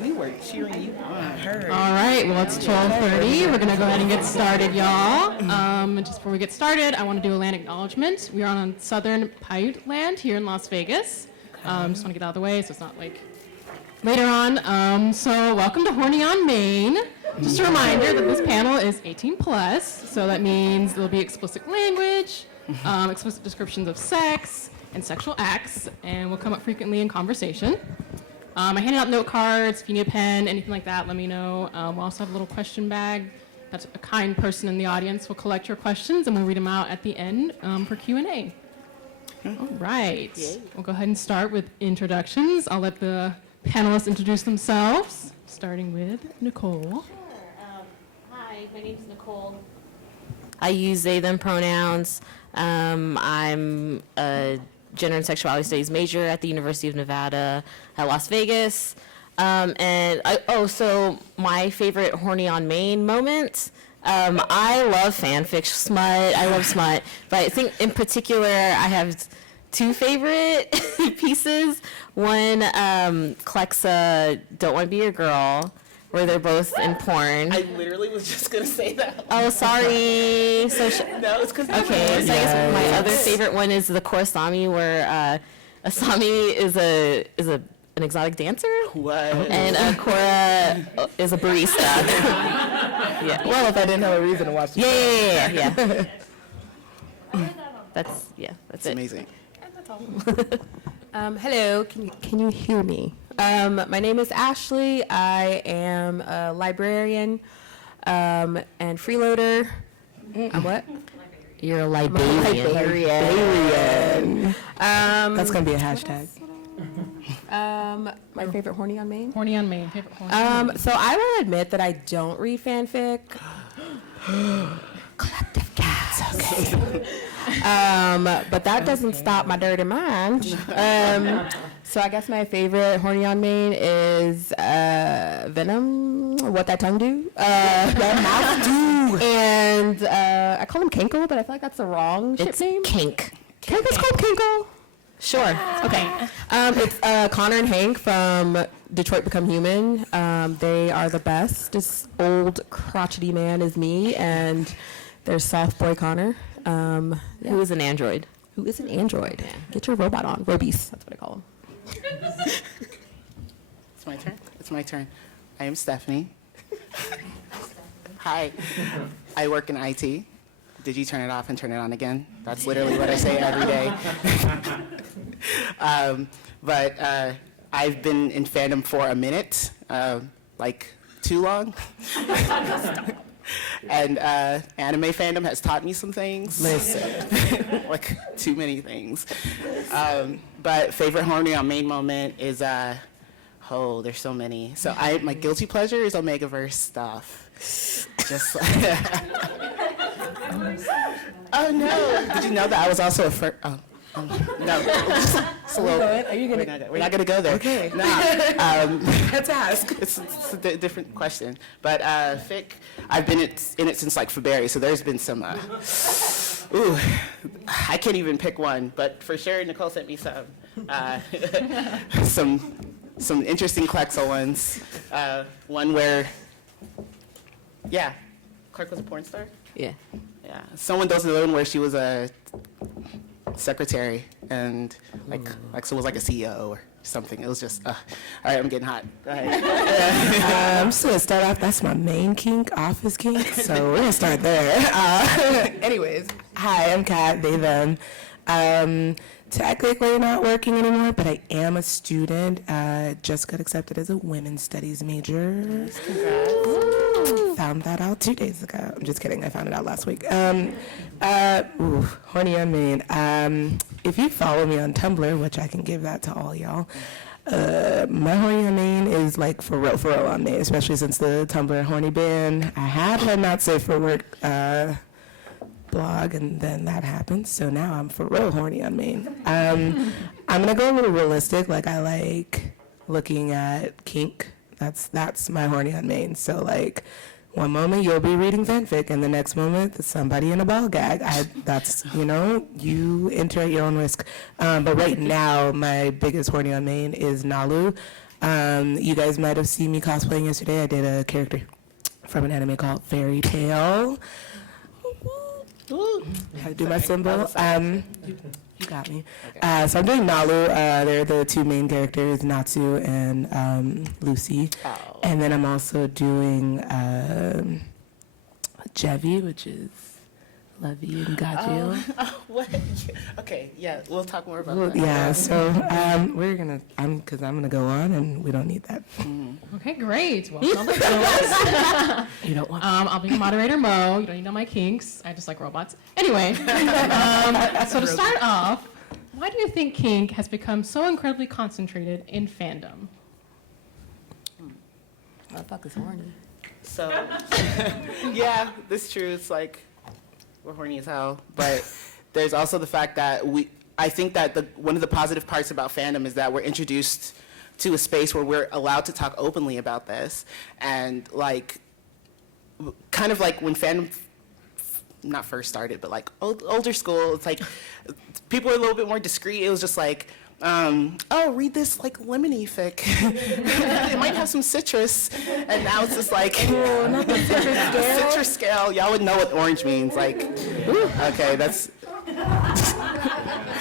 We were cheering you on. All right, well, it's 12:30. We're going to go ahead and get started, y'all. Just before we get started, I want to do a land acknowledgement. We are on Southern Paiute land here in Las Vegas. Just want to get out of the way so it's not like later on. So welcome to Horny on Main. Just a reminder that this panel is 18 plus, so that means there'll be explicit language, explicit descriptions of sex and sexual acts, and will come up frequently in conversation. I handed out note cards. If you need a pen, anything like that, let me know. We'll also have a little question bag. That's a kind person in the audience will collect your questions, and we'll read them out at the end for Q&A. All right. Yay. We'll go ahead and start with introductions. I'll let the panelists introduce themselves, starting with Nicole. Sure. Hi, my name's Nicole. I use they, them pronouns. I'm a gender and sexuality studies major at the University of Nevada at Las Vegas. So my favorite Horny on Main moment. I love fanfic smut. I love smut, but I think in particular I have two favorite pieces. One, Clexa, Don't Want to Be Your Girl, where they're both in porn. I literally was just gonna say that. Oh, sorry. No, it's because. Okay, so I guess my other favorite one is the Korrasami, where Asami is an exotic dancer. What? And Korra is a barista. Yeah. Well, if I didn't have a reason to watch the Yeah. That's It's it. amazing. Hello, can you hear me? My name is Ashley. I am a librarian and freeloader. I'm what? You're a Liberian. That's going to be a hashtag. My favorite Horny on Main? Horny on Main, favorite horny. So I will admit that I don't read fanfic. Collective gas. Okay. But that doesn't stop my dirty mind. So I guess my favorite Horny on Main is Venom, What That Tongue Do, That Mouth Do, and I call him Kinkle, but I feel like that's the wrong ship name. Kink. It's called Kinkle. Sure. Okay. It's Connor and Hank from Detroit Become Human. They are the best. This old crotchety man is me, and there's soft boy Connor. Who is an android? Who is an android? Yeah. Get your robot on. Robies, that's what I call him. It's my turn. I am Stephanie. Hi. I work in IT. Did you turn it off and turn it on again? That's literally what I say every day. But I've been in fandom for a minute, like too long. And anime fandom has taught me some things. Listen. Like too many things. But favorite Horny on Main moment is, there's so many. So my guilty pleasure is Omegaverse stuff. Just Oh no! Did you know that I was also a furry? No. It's a little, Are you gonna? we're not gonna go there. Okay. Nah. Let's ask. It's a different question. But fic, I've been in it since like February, so there's been some. I can't even pick one, but for sure Nicole sent me some. Some interesting Clexa ones. One where, Clark was a porn star. Yeah. Yeah, someone does the one where she was a secretary and Clexa was like a CEO or something. It was just, all right, I'm getting hot. Go ahead. I'm just gonna start off. That's my main kink, office kink. So we're gonna start there. Anyways, hi, I'm Kat, they, them. Technically not working anymore, but I am a student. Just got accepted as a women's studies major. Congrats. Found that out 2 days ago. I'm just kidding. I found it out last week. Horny on Main. If you follow me on Tumblr, which I can give that to all y'all, my Horny on Main is like for real on Main, especially since the Tumblr horny ban. I had her not safe for work blog, and then that happened. So now I'm for real horny on Main. I'm gonna go a little realistic. Like I like looking at kink. That's my horny on Main. So like one moment you'll be reading fanfic, and the next moment there's somebody in a ball gag. That's you enter at your own risk. But right now my biggest horny on Main is Nalu. You guys might have seen me cosplaying yesterday. I did a character from an anime called Fairy Tale. Had to do my symbol. You got me. So I'm doing Nalu. They're the two main characters, Natsu and Lucy. Oh. And then I'm also doing Jevi, which is Levi and Gajil. What? Okay, yeah, we'll talk more about Well, that. yeah, so I'm gonna go on, and we don't need that. Okay, great. Welcome on the panelists. You don't want. I'll be moderator Mo. You don't need to know my kinks. I just like robots. Anyway, so to start off, why do you think kink has become so incredibly concentrated in fandom? Motherfucker's horny. So, yeah, this is true. It's like, we're horny as hell. But there's also the fact that I think that one of the positive parts about fandom is that we're introduced to a space where we're allowed to talk openly about this. And like, kind of like when fandom not first started, but like older school, it's like people were a little bit more discreet. It was just like, oh, read this like lemony fic. It might have some citrus. And now it's just like, Not the citrus scale. citrus scale. Y'all would know what orange means. Like, okay, that's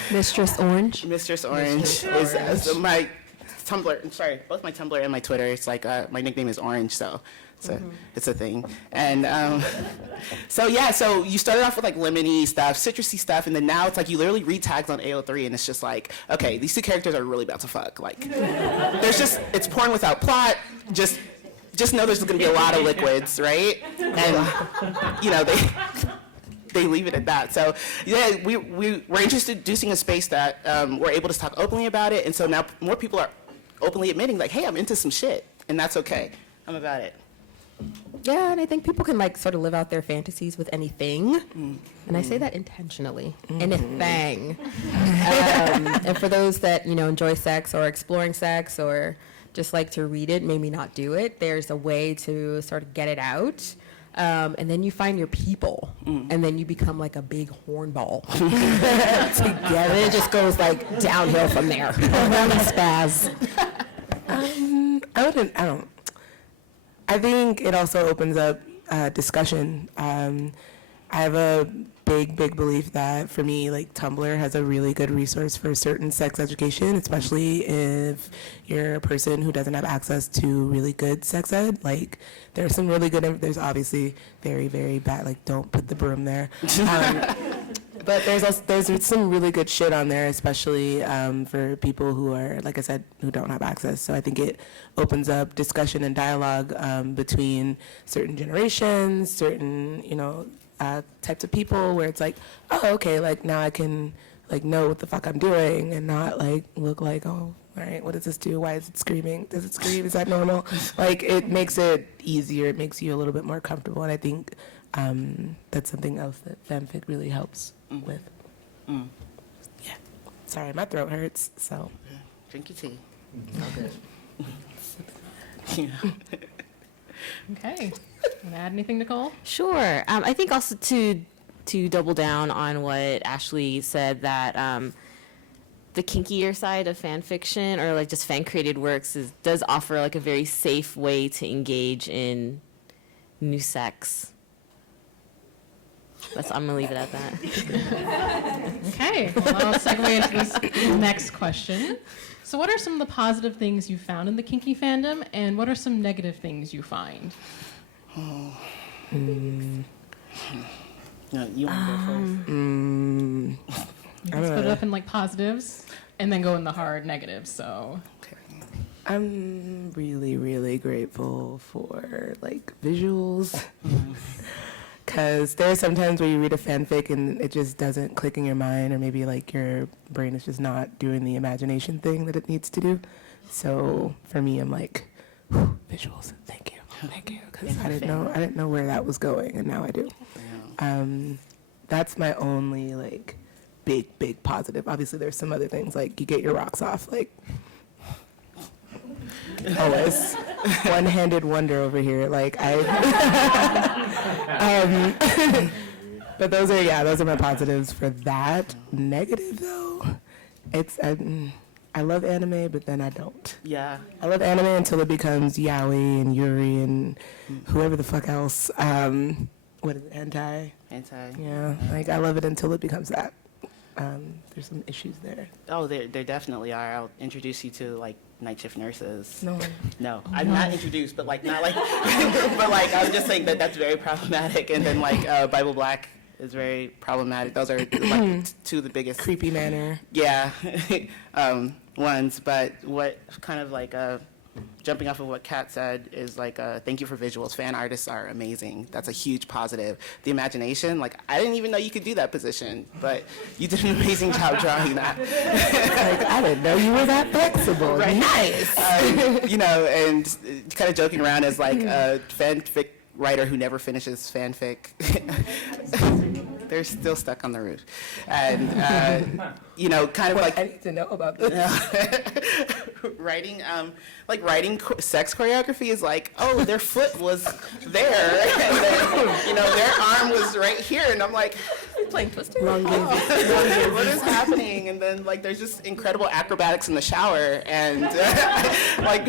Mistress Orange. Mistress Orange is my Tumblr. Sorry, both my Tumblr and my Twitter. It's like my nickname is Orange, so it's a thing. And so you started off with like lemony stuff, citrusy stuff, and then now it's like you literally read tags on AO3, and it's just like, okay, these two characters are really about to fuck. Like, it's porn without plot. Just know there's going to be a lot of liquids, right? And you know they leave it at that. So yeah, we're introducing a space that we're able to talk openly about it, and so now more people are openly admitting like, hey, I'm into some shit, and that's okay. I'm about it. Yeah, and I think people can like sort of live out their fantasies with anything, and I say that intentionally, anything. And for those that enjoy sex or exploring sex or just like to read it, maybe not do it, there's a way to sort of get it out. And then you find your people, and then you become like a big hornball together. It just goes like downhill from there. Horny spaz. I think it also opens up discussion. I have a big belief that for me, like Tumblr has a really good resource for certain sex education, especially if you're a person who doesn't have access to really good sex ed. Like there's some really good, there's obviously very, very bad, like don't put the broom there. But there's some really good shit on there, especially for people who are, like I said, who don't have access. So I think it opens up discussion and dialogue between certain generations, certain, types of people where it's like, oh, okay, like now I can like know what the fuck I'm doing and not like look like, oh, all right, what does this do? Why is it screaming? Does it scream? Is that normal? Like it makes it easier. It makes you a little bit more comfortable. And I think that's something else that fanfic really helps with. Yeah. Sorry, my throat hurts, so. Drink your tea. All good. Okay. Want to add anything, Nicole? Sure. I think also to double down on what Ashley said, that the kinkier side of fan fiction or like just fan created works does offer like a very safe way to engage in new sex. I'm gonna leave it at that. Okay. Well, I'll segue into this next question. So what are some of the positive things you found in the kinky fandom, and what are some negative things you find? No, you want to go first? Let's put it up in like positives, and then go in the hard negatives. So. Okay. I'm really, really grateful for like visuals. Because there are sometimes where you read a fanfic and it just doesn't click in your mind, or maybe like your brain is just not doing the imagination thing that it needs to do. So for me, I'm like, visuals, thank you, because I didn't know where that was going, and now I do. That's my only like big positive. Obviously, there's some other things like you get your rocks off, like always. One-handed wonder over here, like but those are my positives for that. Negative though, it's I love anime, but then I don't. Yeah. I love anime until it becomes yaoi and yuri and whoever the fuck else. What is it, hentai? Hentai. Yeah, like I love it until it becomes that. There's some issues there. Oh, there definitely are. I'll introduce you to like night shift nurses. No. I'm not introduced, but like not like, but like I'm just saying that's very problematic. And then like Bible Black is very problematic. Those are like two of the biggest Creepy manner. yeah ones. But what kind of like jumping off of what Kat said is like thank you for visuals. Fan artists are amazing. That's a huge positive. The imagination, like I didn't even know you could do that position, but you did an amazing job drawing that. Like, I didn't know you were that flexible. Right. Nice. You know, and kind of joking around as like a fanfic writer who never finishes fanfic. They're still stuck on the roof. And, you know, kind of What like I need to know about this. writing, sex choreography is like, oh, their foot was there. And then, you know, their arm was right here. And I'm like, Playing Twister. what is happening? And then like there's just incredible acrobatics in the shower, and like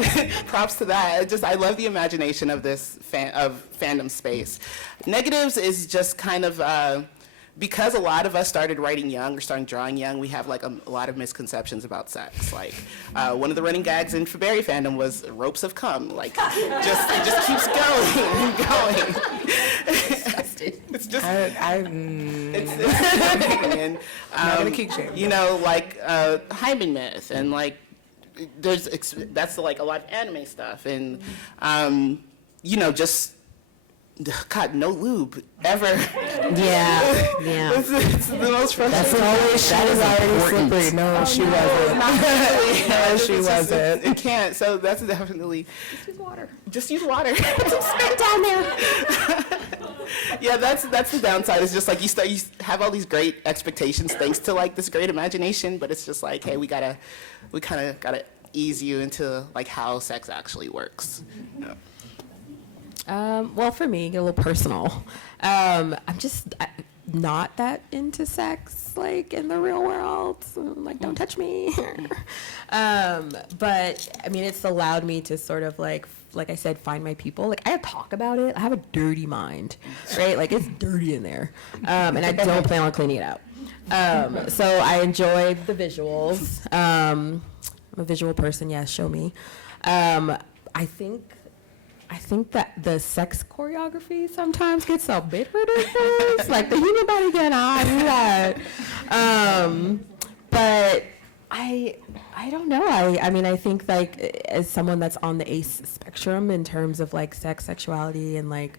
props to that. I love the imagination of this fandom space. Negatives is just kind of because a lot of us started writing young or started drawing young, we have like a lot of misconceptions about sex. Like one of the running gags in Furry fandom was ropes have come. Like it just keeps going and going. It's just it's and, Not gonna keep shaming. you know, like hymen myth and like that's like a lot of anime stuff and you know, just God, no lube ever. Yeah. It's the most frustrating. That is already slippery. No, she wasn't. No, she wasn't. It can't. So that's definitely. Just use water. Just use water. Spit down there. Yeah, that's the downside. It's just like you have all these great expectations thanks to like this great imagination, but it's just like, hey, we kind of gotta ease you into like how sex actually works. Yeah. Well, for me, get a little personal. I'm just not that into sex, like in the real world. So, like, don't touch me. But I mean, it's allowed me to sort of like I said, find my people. Like, I talk about it. I have a dirty mind, right? Like, it's dirty in there, and I don't plan on cleaning it out. So I enjoy the visuals. I'm a visual person. Yes, show me. I think that the sex choreography sometimes gets a bit ridiculous. Like the human body cannot do that. But I don't know. I mean, I think like as someone that's on the ACE spectrum in terms of like sex, sexuality, and like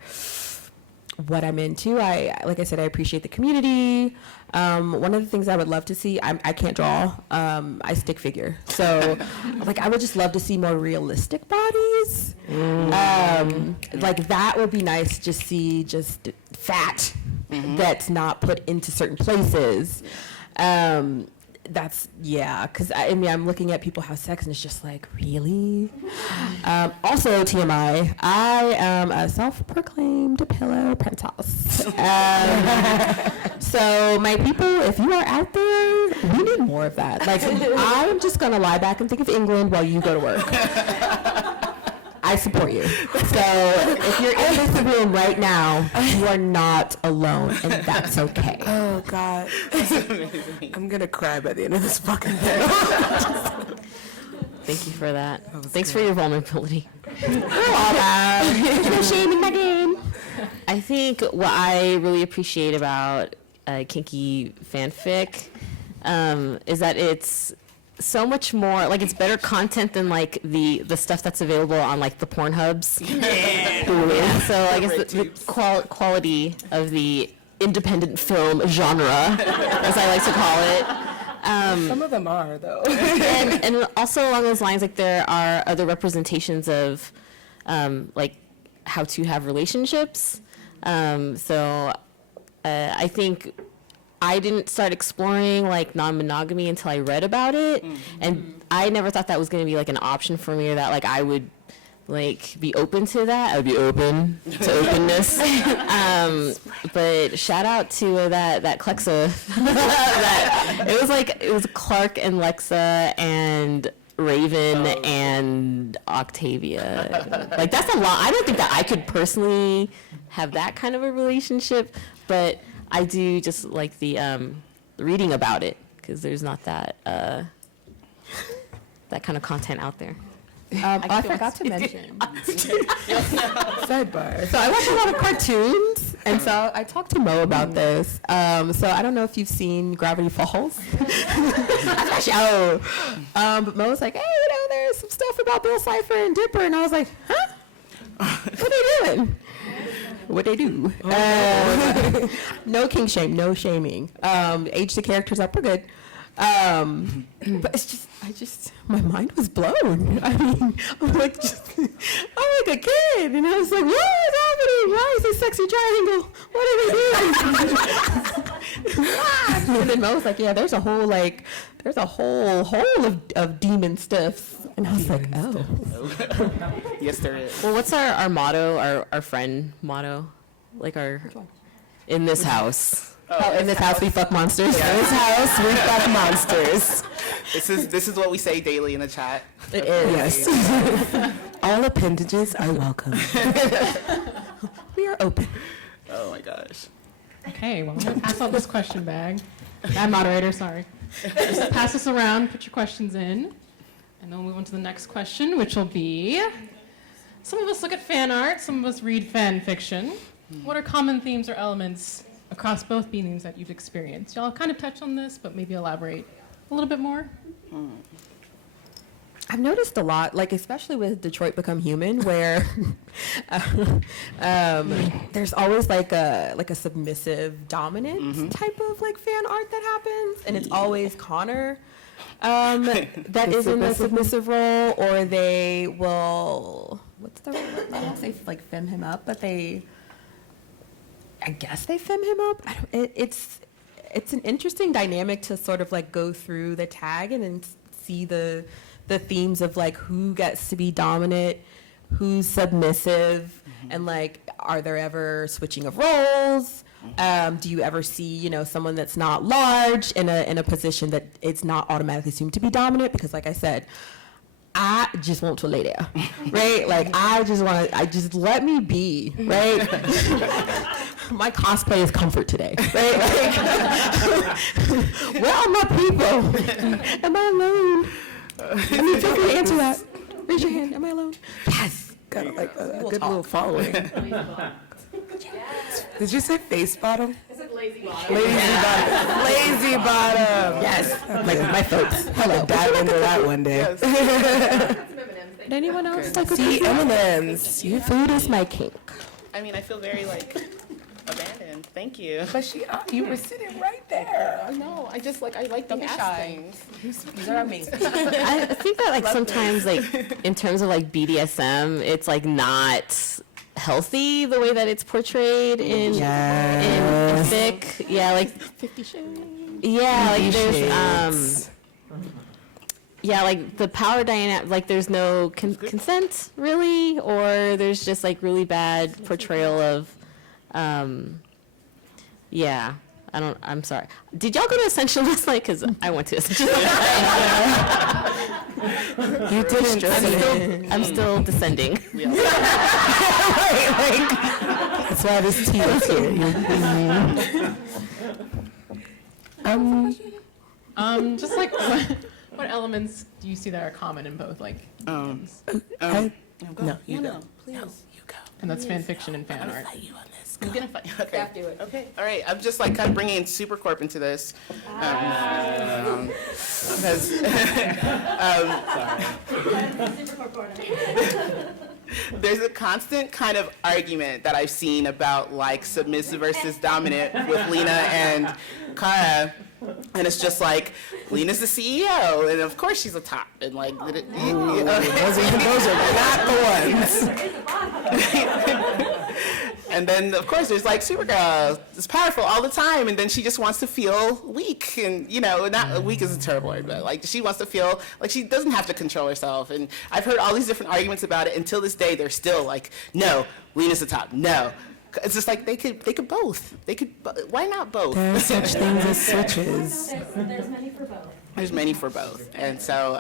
what I'm into, like I said, I appreciate the community. One of the things I would love to see, I can't draw, I stick figure. So like I would just love to see more realistic bodies. Like that would be nice to see just fat that's not put into certain places. Because I mean, I'm looking at people have sex and it's just like, really? Also, TMI, I am a self-proclaimed pillow princess. So my people, if you are out there, we need more of that. Like, I'm just going to lie back and think of England while you go to work. I support you. So if you're in this room right now, you are not alone, and that's okay. Oh, God. I'm going to cry by the end of this fucking thing. Thank you for that. Thanks for your vulnerability. No shame in my game. I think what I really appreciate about kinky fanfic is that it's so much more, like it's better content than like the stuff that's available on like the Pornhubs. Yeah. So I guess the quality of the independent film genre, as I like to call it. Some of them are, though. and also along those lines, like there are other representations of like how to have relationships. So I think I didn't start exploring like non-monogamy until I read about it, and I never thought that was going to be like an option for me, or that like I would like be open to that. I would be open to openness. But shout out to that Clexa. It was Clark and Lexa and Raven and Octavia. Like that's a lot. I don't think that I could personally have that kind of a relationship, but I do just like the reading about it because there's not that that kind of content out there. I forgot to mention. Sidebar. So I watch a lot of cartoons, and so I talked to Mo about this. So I don't know if you've seen Gravity Falls. But Mo was like, hey, there's some stuff about Bill Cipher and Dipper, and I was like, huh? What are they doing? What they do? No king shame, no shaming. Age the characters up are good. But it's just, my mind was blown. I mean, I'm like a kid, and I was like, what is happening? Why is this sexy triangle? What are they doing? And then Mo was like, yeah, there's a whole hole of demon stuff. And I was like, oh. Yes, there is. Well, what's our motto, our friend motto? Like in this house. Oh, in this house we fuck monsters. Yeah. In this house we fuck monsters. This is what we say daily in the chat. It is. Yes. All appendages are welcome. We are open. Oh my gosh. Okay, well, I'm going to pass out this question bag. Moderator, sorry. Just pass this around, put your questions in, and then we'll move on to the next question, which will be, some of us look at fan art, some of us read fan fiction. What are common themes or elements across both mediums that you've experienced? Y'all kind of touched on this, but maybe elaborate a little bit more. I've noticed a lot, like especially with Detroit Become Human, where there's always like a submissive dominant type of like fan art that happens, and it's always Connor that is in the submissive role, or they will, what's the word? I don't say like femme him up, but I guess they femme him up. It's an interesting dynamic to sort of like go through the tag and then see the themes of like who gets to be dominant, who's submissive, and like are there ever switching of roles? Do you ever see someone that's not large in a position that it's not automatically assumed to be dominant? Because like I said, I just want to lay there, right? Like I just let me be, right? My cosplay is comfort today, right? Like, where are my people? Am I alone? I mean, feel free to answer that. Raise your hand. Am I alone? Yes. Got like a good little following. Did you say face bottom? I said lazy bottom. Lazy bottom. Yes. Like my folks. Hello. Dive into that one day. Would anyone else like to See, M&M's. Your food is my kink. I mean, I feel very like abandoned. Thank you. But you were sitting right there. No, I just like the things. These are amazing. I think that like sometimes like in terms of like BDSM, it's like not healthy the way that it's portrayed in fic. Yeah, like 50 Shades. Yeah, like there's yeah, like the power dynamic, like there's no consent really, or there's just like really bad portrayal of yeah. I'm sorry. Did y'all go to Ascension last night? Because I went to Ascension last night. You didn't. I'm still descending. That's why this tea is here. Just like what elements do you see that are common in both like themes? No, you go. Please. You go. And that's fan fiction and fan art. You on this. I'm gonna fight. Okay. Staff, do it. Okay. All right. I'm just like kind of bringing Supercorp into this. Because there's a constant kind of argument that I've seen about like submissive versus dominant with Lena and Kara. And it's just like, Lena's the CEO, and of course she's a top, and like, those are not the ones. And then, of course, there's like Supergirl. It's powerful all the time, and then she just wants to feel weak. And, you know, not weak is a terrible word, but like she wants to feel like she doesn't have to control herself. And I've heard all these different arguments about it. Until this day, they're still like, no, Lena's the top. No. It's just like they could both. Why not both? There are such things as switches. There's many for both. There's many for both. And so,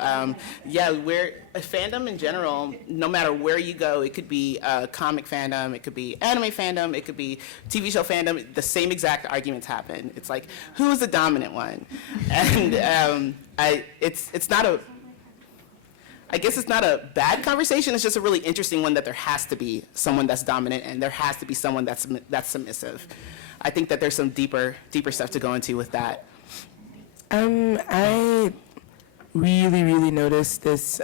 we're a fandom in general, no matter where you go, it could be a comic fandom, it could be anime fandom, it could be TV show fandom, the same exact arguments happen. It's like, who is the dominant one? And it's not a, I guess it's not a bad conversation, it's just a really interesting one that there has to be someone that's dominant and there has to be someone that's submissive. I think that there's some deeper stuff to go into with that. I really noticed this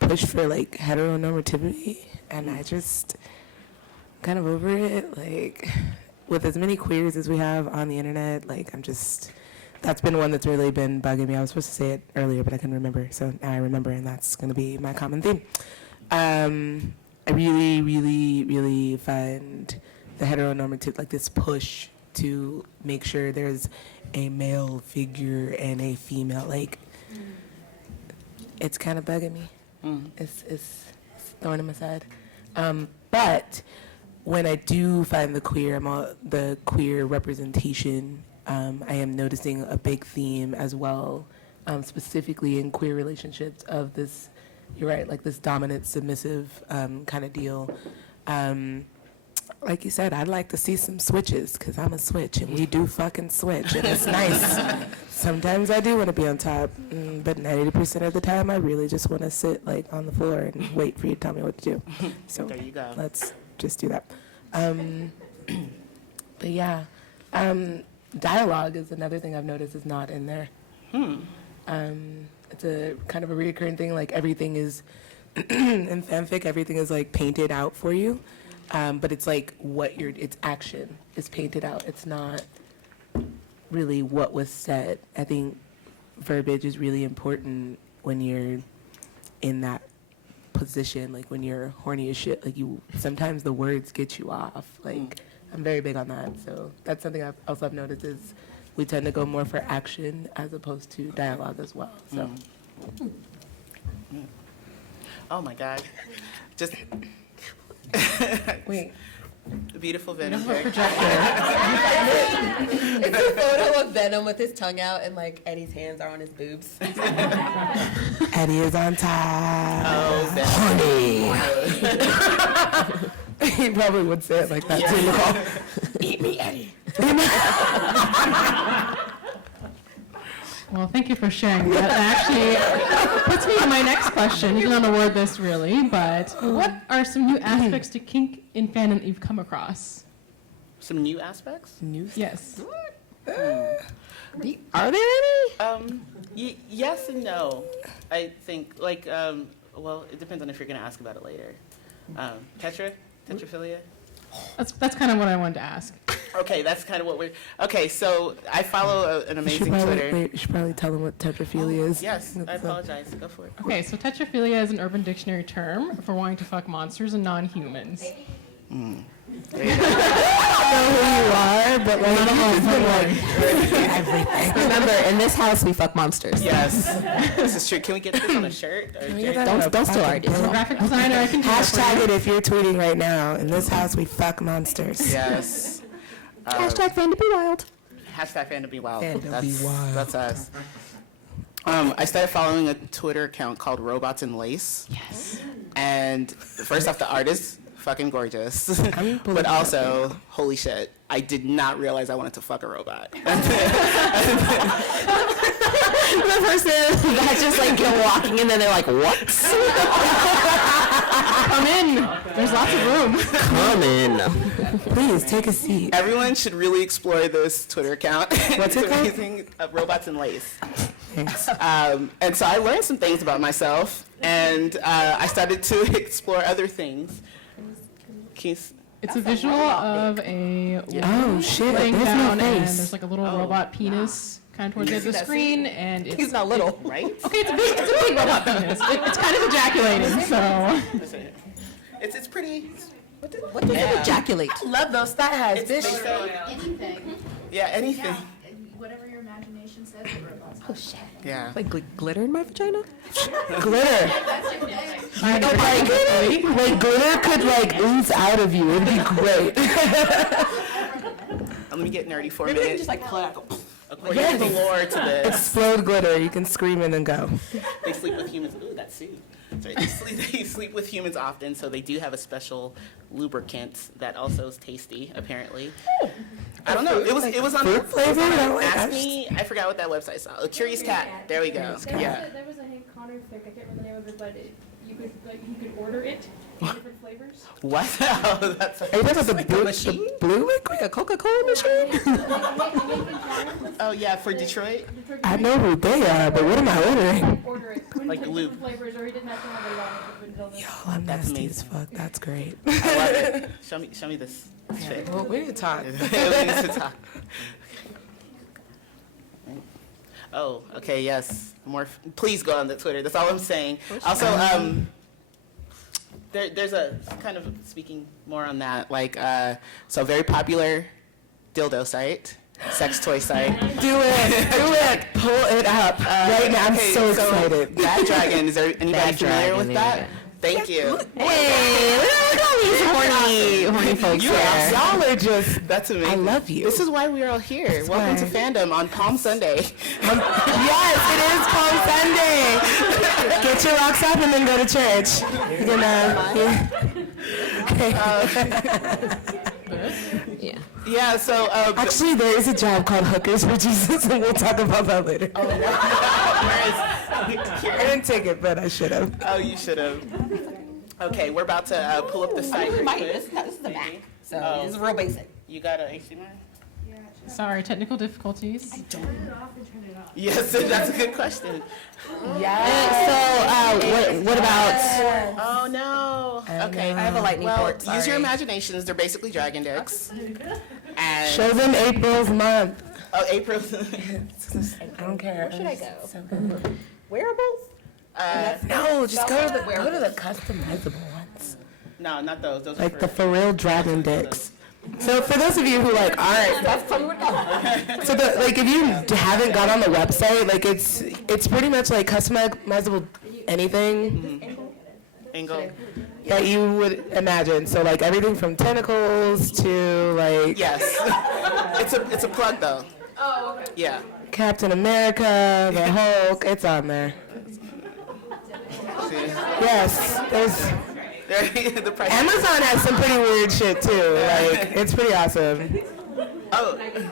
push for like heteronormativity, and I just kind of over it. Like, with as many queers as we have on the internet, like that's been one that's really been bugging me. I was supposed to say it earlier, but I couldn't remember, so now I remember, and that's going to be my common theme. I really find the heteronormative, like this push to make sure there's a male figure and a female, like, it's kind of bugging me. It's throwing in my side. But when I do find the queer representation, I am noticing a big theme as well, specifically in queer relationships of this, you're right, like this dominant, submissive kind of deal. Like you said, I'd like to see some switches, because I'm a switch, and we do fucking switch, and it's nice. Sometimes I do want to be on top, but 90% of the time, I really just want to sit like on the floor and wait for you to tell me what to do. So There you go. let's just do that. But yeah, dialogue is another thing I've noticed is not in there. It's a kind of a reoccurring thing, like everything is, in fanfic, everything is like painted out for you. But it's like it's action is painted out. It's not really what was said. I think verbiage is really important when you're in that position, like when you're horny as shit. Like sometimes the words get you off. Like I'm very big on that. So that's something I've noticed is we tend to go more for action as opposed to dialogue as well. So. Oh my God. Just Wait. beautiful Venom character. It's a photo of Venom with his tongue out and like Eddie's hands are on his boobs. Eddie is on top. Oh, Horny. He probably would say it like that too, Nicole. Eat me, Eddie. Well, thank you for sharing that. That actually puts me to my next question. You don't award this really, but what are some new aspects to kink in fandom that you've come across? Some new aspects? Yes. Are there any? Yes and no. I think, like, well, it depends on if you're going to ask about it later. Tetrophilia? That's kind of what I wanted to ask. Okay, that's kind of what okay, so I follow an amazing Twitter. You should probably tell them what tetrophilia is. Yes, I apologize. Go for it. Okay, so tetrophilia is an Urban Dictionary term for wanting to fuck monsters and non-humans. There you go. I don't know who you are, but like, you've been like everything. Remember, in this house, we fuck monsters. Yes, this is true. Can we get this on a shirt? Or Don't steal our ideas. As a graphic designer, I can do that for Hashtag you. it if you're tweeting right now. In this house, we fuck monsters. Yes. Hashtag Fandom Be Wild. Hashtag Fandom Be Wild. Fandom Be Wild. That's us. I started following a Twitter account called Robots and Lace. Yes. And first off, the art is fucking gorgeous. I'm pulling But it up also, holy shit, I did not realize I wanted to fuck a robot. The person that's just like walking and then they're like, what? Come in. There's lots of room. Come in. Please take a seat. Everyone should really explore this Twitter account. What's it It's called? amazing. Robots and Lace. Thanks. And so I learned some things about myself, and I started to explore other things. It's a visual of a Oh shit! laying There's down, no and face. there's like a little robot penis kind of towards the end of the screen, and it's He's not little. Right? okay. It's a big robot penis. It's kind of ejaculating, so It's pretty. What does it ejaculate? Love those thigh highs, bitch. Anything. Yeah, anything. Yeah, whatever your imagination says. Oh shit. Yeah. Like glitter in my vagina? Glitter. Like glitter could like ooze out of you. It'd be great. Let me get nerdy for a Maybe they can minute. just like pull it out. According to the lore to this, Explode glitter. You can scream and then go. they sleep with humans. Ooh, that's Sue. Sorry, they sleep with humans often, so they do have a special lubricant that also is tasty, apparently. I don't know. It was on fruit flavor? Oh my Ask gosh. Me. I forgot what that website's called. A Curious Cat. There we go. Yeah. There was a Hank Connor thing, I can't remember the name of it, but you could order it in different flavors. What? Oh, that's Are you talking about the blue machine? the blue liquid? Like a Coca-Cola machine? Oh yeah, for Detroit. I know who they are, but what am I ordering? Order it. Couldn't Like take lube. different flavors, or he didn't have to have a lot until then. Oh, I'm That's nasty as amazing. fuck. That's great. I love it. Show me this. Trick. Well, we need to talk. We need to talk. Oh, okay, yes. More. Please go on the Twitter. That's all I'm saying. Also, there's a kind of speaking more on that. Like, so very popular dildo site, sex toy site. Do it. Pull it up right now. I'm Okay, so excited. Bad Dragon. Is there anybody Bad familiar Dragon, with there that? you go. Thank you. Hey, look at all these horny folks You here. Y'all are just. That's amazing. I love you. This is why we are all here. Welcome to why. Fandom on Palm Sunday. Yes, it is Palm Sunday. Get your rocks up and then go to church. You're gonna. Yeah. Yeah, so Actually, there is a job called Hookers for Jesus, and we'll talk about that later. I didn't take it, but I should have. oh, you should have. Okay, we're about to pull up the site. real quick. This is the Mac. So Oh. this is real basic. You got an HDMI? Sorry, technical difficulties. Yes, that's a good question. What about? Oh no. Okay. I have a lightning Well, port. use your Sorry. imaginations. They're basically dragon dicks. And Show them April's month. oh, April. I don't care. Where should I go? Wearables? No, just go to the customizable ones. No, not those. Those are Like for, the for real dragon dicks. So for those of you who like aren't, That's probably what so like if you haven't got on the website, like it's pretty much like customizable anything Angle. that you would imagine. So like everything from tentacles to like Yes. it's a plug though. Oh, okay. Yeah. Captain America, the Hulk, it's on there. See? Yes, there's The price. Amazon has some pretty weird shit too. Like it's pretty awesome. Oh. There's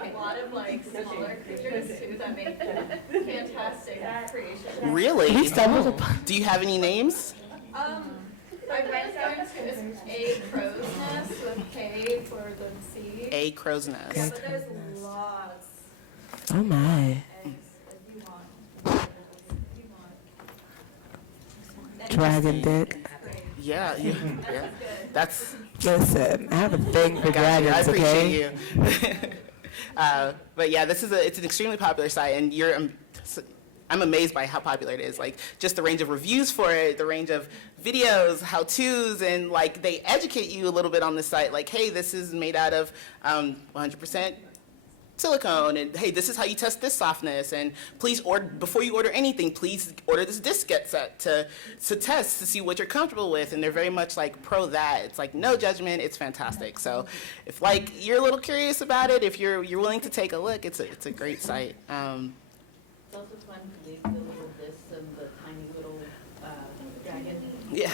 a lot of like smaller creatures too that make fantastic creations. Really? We stumbled upon. Do you have any names? My friend's going to a crow's nest with K for the C. A crow's nest. But there's lots Oh my. of eggs if you want. Dragon dick. Yeah. That's. Listen, I have a thing for I dragons, appreciate okay? you. But yeah, it's an extremely popular site, and I'm amazed by how popular it is. Like just the range of reviews for it, the range of videos, how-tos, and like they educate you a little bit on the site. Like, hey, this is made out of 100% silicone, and hey, this is how you test this softness, and please order before you order anything, please order this diskette set to test to see what you're comfortable with. And they're very much like pro that. It's like no judgment. It's fantastic. So if like you're a little curious about it, if you're willing to take a look, it's a great site. It's also fun to leave the little discs and the tiny little dragon. Yeah.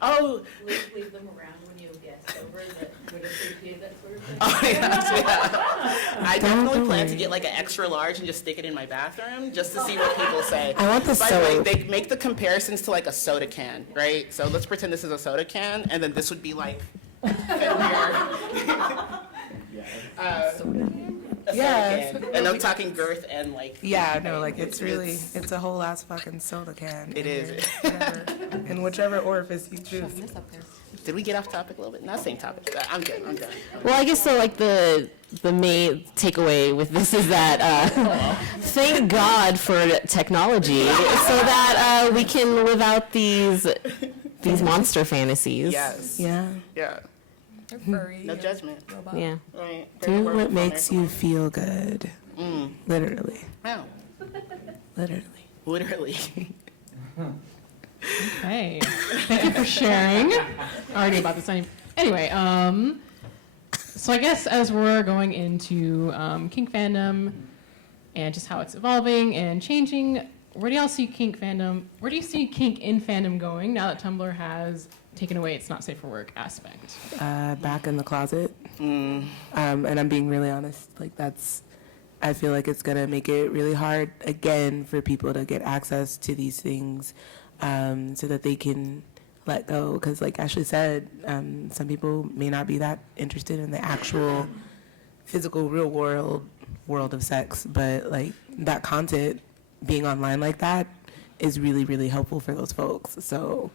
Oh. Leave them around when you guest over that would appreciate that sort of thing. Oh my gosh, yeah. I definitely plan to get like an extra large and just stick it in my bathroom just to see what people say. I want the By the way, soap. they make the comparisons to like a soda can, right? So let's pretend this is a soda can, and then this would be like Yes. and I'm talking girth and like. Yeah, no, like it's a whole ass fucking soda can. It is. In whichever orifice you choose. Did we get off topic a little bit? No, same topic. I'm good. I'm done. Well, I guess so. Like the main takeaway with this is that thank God for technology, so that we can live out these these monster fantasies. Yes. Yeah. Yeah. They're furry. No judgment. Robot. Yeah. Right. Do what makes you feel good. Mm. Literally. No. Literally. Literally. Hey, thank you for sharing. Already about this anyway. So I guess as we're going into kink fandom and just how it's evolving and changing, where do y'all see kink fandom? Where do you see kink in fandom going now that Tumblr has taken away its not safe for work aspect? Back in the closet. And I'm being really honest. Like I feel like it's gonna make it really hard again for people to get access to these things, so that they can let go. Because like Ashley said, some people may not be that interested in the actual physical real world of sex, but like that content being online like that is really, really helpful for those folks. So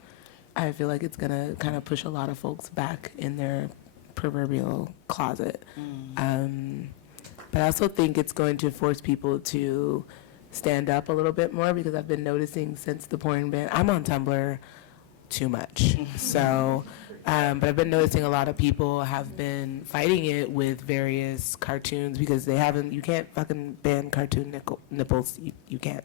I feel like it's gonna kind of push a lot of folks back in their proverbial closet. But I also think it's going to force people to stand up a little bit more, because I've been noticing since the porn ban, I'm on Tumblr too much. So, but I've been noticing a lot of people have been fighting it with various cartoons, because you can't fucking ban cartoon nipples. You can't.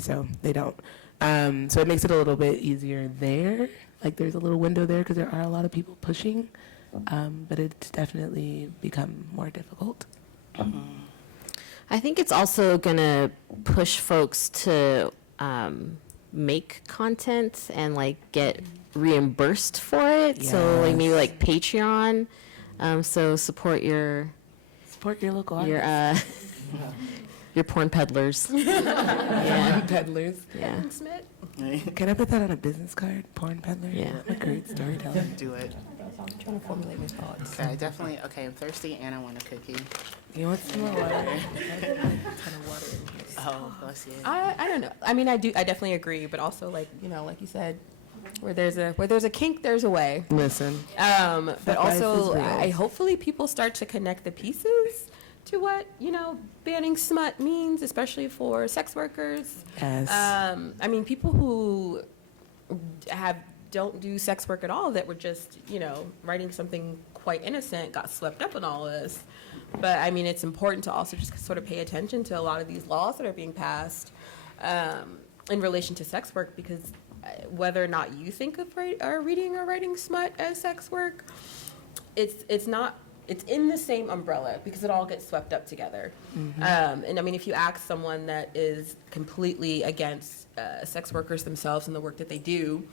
So they don't. So it makes it a little bit easier there. Like there's a little window there because there are a lot of people pushing, but it's definitely become more difficult. I think it's also gonna push folks to make content and like get reimbursed for it. So like maybe like Patreon. So support your local artists. Your porn peddlers. Yeah. Peddlers. Yeah. Can I put that on a business card? Porn peddler? Yeah. I'm a great storyteller. Do it. I'm trying to formulate my thoughts. Okay, definitely. Okay, I'm thirsty and I want a cookie. You want some more water? Oh, bless you. I don't know. I mean, I definitely agree, but also like like you said, where there's a kink, there's a way. Listen. But That also, life is real. I hopefully people start to connect the pieces to what banning smut means, especially for sex workers. Yes. I mean, people who don't do sex work at all, that were just writing something quite innocent, got swept up in all of this. But I mean, it's important to also just sort of pay attention to a lot of these laws that are being passed in relation to sex work, because whether or not you think of reading or writing smut as sex work, it's not. It's in the same umbrella because it all gets swept up together. And I mean, if you ask someone that is completely against sex workers themselves and the work that they do,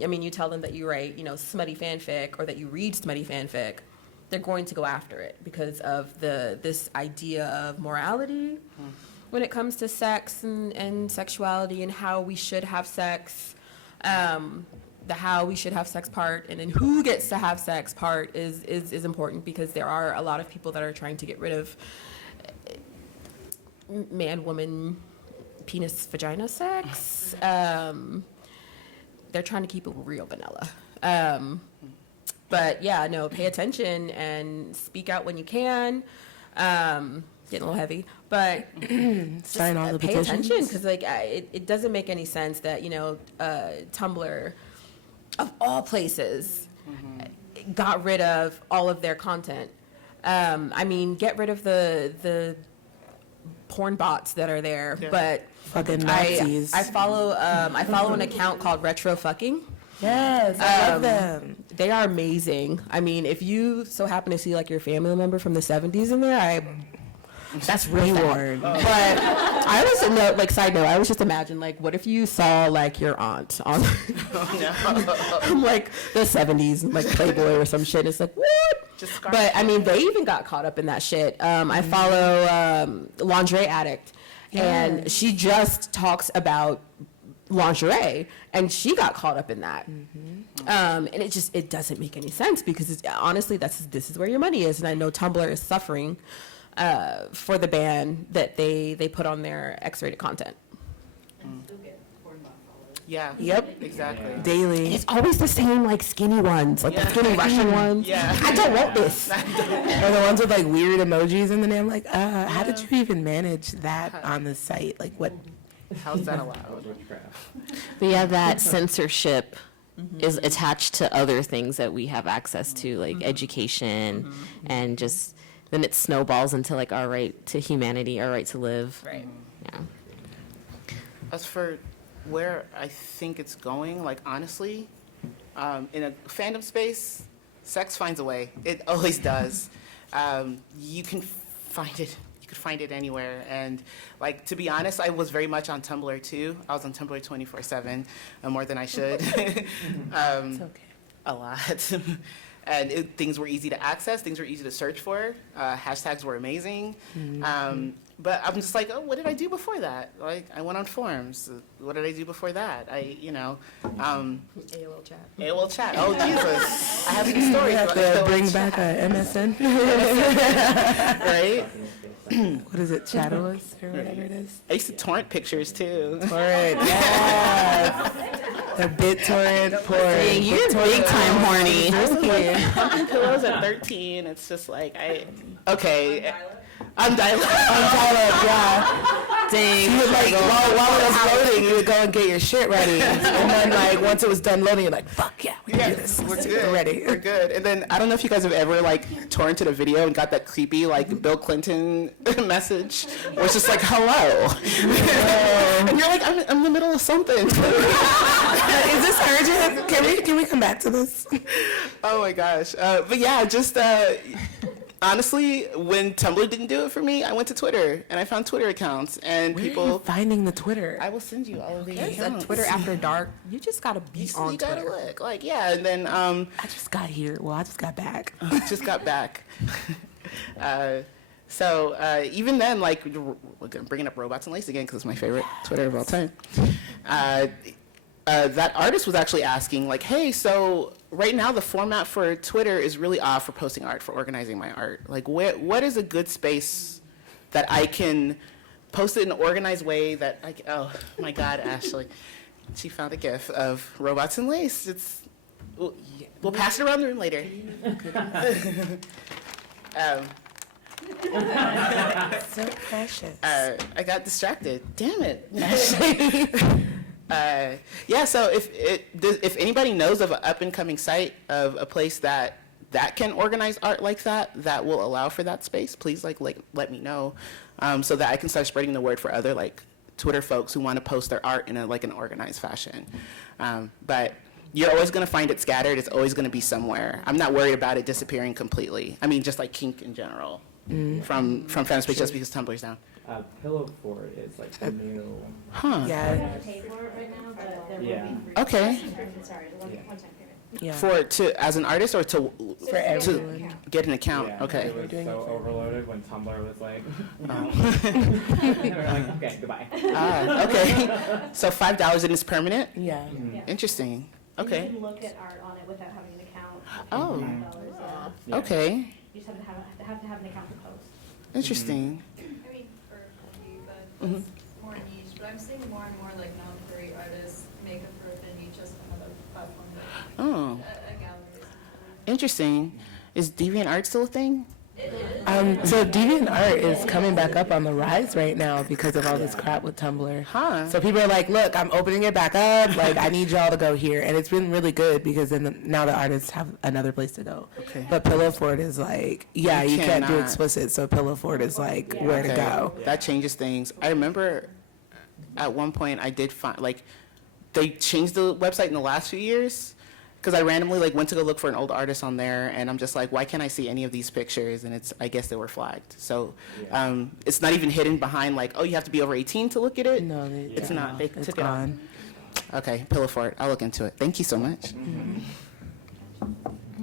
I mean, you tell them that you write, smutty fanfic or that you read smutty fanfic, they're going to go after it because of this idea of morality when it comes to sex and sexuality and how we should have sex. The how we should have sex part and then who gets to have sex part is important, because there are a lot of people that are trying to get rid of man, woman, penis, vagina sex. They're trying to keep it real vanilla. But yeah, no, pay attention and speak out when you can. Getting a little heavy, but Sign all the pay petitions. attention, because like it doesn't make any sense that Tumblr, of all places, got rid of all of their content. I mean, get rid of the porn bots that are there, but Fucking Nazis. I follow an account called Retro Fucking. Yes, I love them. They are amazing. I mean, if you so happen to see like your family member from the 70s in there, that's really weird. But I was side note, I was just imagine like, what if you saw like your aunt on like the 70s, like Playboy or some shit? It's like, what? But I mean, they even got caught up in that shit. I follow Lingerie Addict, and she just talks about lingerie, and she got caught up in that. And it doesn't make any sense, because honestly, this is where your money is. And I know Tumblr is suffering for the ban that they put on their X-rated content. And still get porn bot followers. Yeah. Yep. Exactly. Daily. It's always the same like skinny ones, like the skinny Russian ones. Yeah. I don't want this. Or the ones with like weird emojis in the name. Like, how did you even manage that on the site? Like, what? How's that allowed? But yeah, that censorship is attached to other things that we have access to, like education, and just then it snowballs into like our right to humanity, our right to live. Right. Yeah. As for where I think it's going, like honestly, in a fandom space, sex finds a way. It always does. You can find it. You could find it anywhere. And like to be honest, I was very much on Tumblr too. I was on Tumblr 24/7, more than I should. It's okay. A lot. And things were easy to access. Things were easy to search for. Hashtags were amazing. But I'm just like, oh, what did I do before that? Like, I went on forums. What did I do before that? AOL chat. AOL chat. Oh, Jesus. I have some We stories. have about to AOL bring chat, back a MSN. right? What is it, Chatterless or whatever it is? I used to torrent pictures, too. Torrent, yes. The BitTorrent porn. Dang, you're big time horny. Pumping pillows at 13. It's just like, okay. I'm dial-up. Yeah. Dang. You would like, while it was loading, you would go and get your shit ready. And then like, once it was done loading, you're like, fuck yeah, we can do this. We're good. We're ready. We're good. And then I don't know if you guys have ever like torrented a video and got that creepy like Bill Clinton message where it's just like hello, and you're like I'm in the middle of something. Is this urgent? Can we come back to this? Oh my gosh. But yeah, just honestly, when Tumblr didn't do it for me, I went to Twitter and I found Twitter accounts and Where are you people. finding the Twitter? I will send you all of the There's a accounts. Twitter after dark. You just gotta be You on gotta Twitter. look like yeah, and then I just got here. Well, I just got back. just got back. So even then, like, I'm bringing up Robots and Lace again because it's my favorite Twitter of all time. That artist was actually asking, like, hey, so right now the format for Twitter is really off for posting art, for organizing my art. Like, what is a good space that I can post it in an organized way that I can, oh, my God, Ashley. She found a GIF of Robots and Lace. We'll pass it around the room later. So precious. I got distracted. Damn it. Yeah, so if anybody knows of an up-and-coming site of a place that can organize art like that will allow for that space, please like let me know, so that I can start spreading the word for other like Twitter folks who want to post their art in an organized fashion. But you're always going to find it scattered. It's always going to be somewhere. I'm not worried about it disappearing completely. I mean, just like kink in general from Fandom Space, just because Tumblr's down. Pillow Fort is like the new. Huh. Yeah. Pay for it right now, but there will Yeah. be free. Okay. Sorry, one-time payment. Yeah. As an artist or to everyone. get an account? Yeah, Okay. It was doing so it for overloaded when Tumblr was like, Oh. they were like, okay, goodbye. Okay. So $5 and it's permanent? Yeah. Interesting. Okay. You can look at art on it without having an account. Oh. $5, yeah. Okay. You just have to have an account to post. Interesting. I mean, for you, but Mhm. it's more niche. But I'm seeing more and more like non-furry artists make a for the niche as another platform, like Oh. a gallery. Essentially. Interesting. Is DeviantArt still a thing? So DeviantArt is coming back up on the rise right now because of all this crap with Tumblr. Huh. So people are like, look, I'm opening it back up. Like, I need y'all to go here. And it's been really good because then now the artists have another place to go. Okay. But Pillow Fort is like, yeah, you can't do cannot. explicit. So Pillow Fort is like where to Okay. go. That changes things. I remember at one point I did find, like, they changed the website in the last few years because I randomly, like, went to go look for an old artist on there, and I'm just like, why can't I see any of these pictures? And I guess they were flagged. So it's not even hidden behind, like, oh, you have to be over 18 to look at it? No, It's not. They It's took it off. gone. Okay, Pillow Fort. I'll look into it. Thank you so much.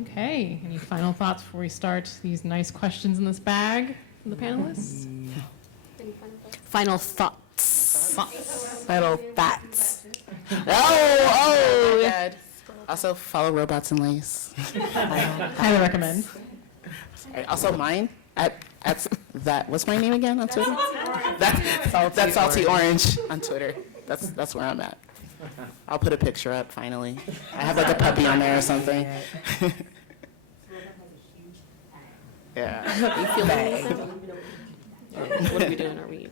Okay, any final thoughts before we start these nice questions in this bag from the panelists? Final thoughts. Final facts. Oh, God. Also, follow Robots and Lace. Highly recommend. All right, also mine at that. What's my name again on Twitter? That's Salty Orange on Twitter. That's where I'm at. I'll put a picture up finally. I have like a puppy on there or something. Yeah. You feel bad. What are we doing? Are we?